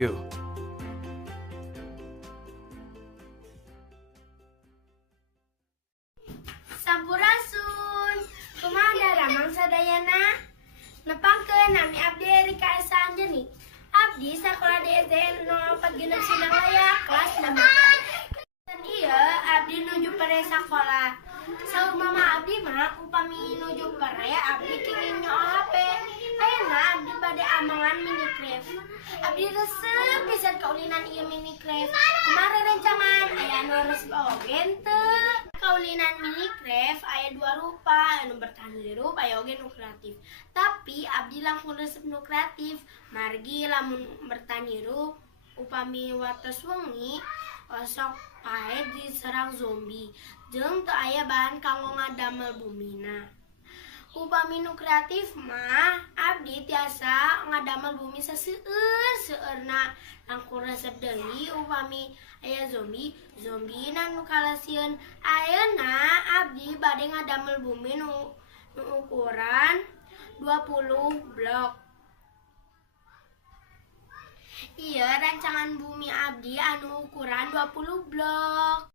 You. Sampurasun, kumaha ramang sadayana? Nepangkeun nami abdi Erika Esa Anjani. Abdi sakola di SDN 04 Genep Sindang Layak kelas 6. Dan iya abdi nuju pare sakola. Saur mama abdi mah upami nuju pare abdi kenging nyool HP. Ayeuna abdi bade amangan mini crave. Abdi resep pisan kaulinan ieu mini crave. Kumaha rencangan aya anu resep oge teu? Kaulinan mini crave aya dua rupa, anu bertahan hirup aya oge nu kreatif. Tapi abdi langkung resep nu kreatif. Margi lamun bertahan hirup upami wates wengi sok pae diserang zombie jeung teu aya bahan kanggo ngadamel bumina. Upami nu kreatif mah abdi tiasa ngadamel bumi seseueur-seueurna. Langkung resep deui upami aya zombina nu kalasieun. Ayeuna abdi bade ngadamel bumi nu ukuran 20 blok. Ieu rancangan bumi abdi anu ukuran 20 blok.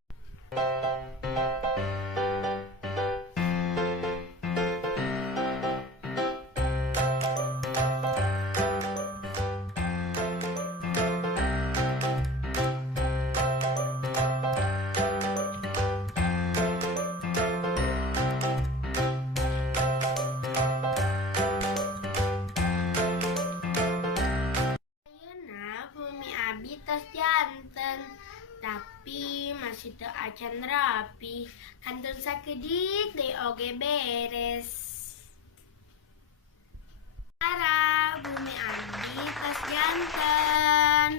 Tos janten tapi masih teu acan rapi, kantun sakedik deui oge beres. Ara bumi abdi tos janten.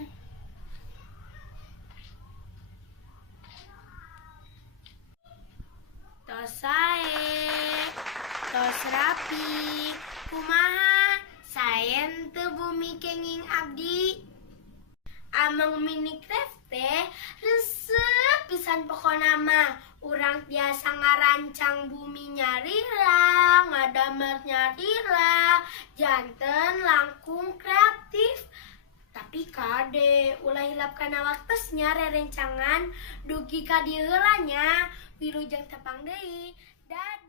Tos sae, tos rapi. Kumaha saen teu bumi kenging abdi? Amang mini crave teh resep pisan pokona mah. Urang biasa ngarancang bumi nyarira, ngadamel nyarira, janten langkung kreatif. Tapi kade ulah hilap kana waktesnya rerencangan dugi ka dieu heula nya. Wilujeng tepang deui. Dadah.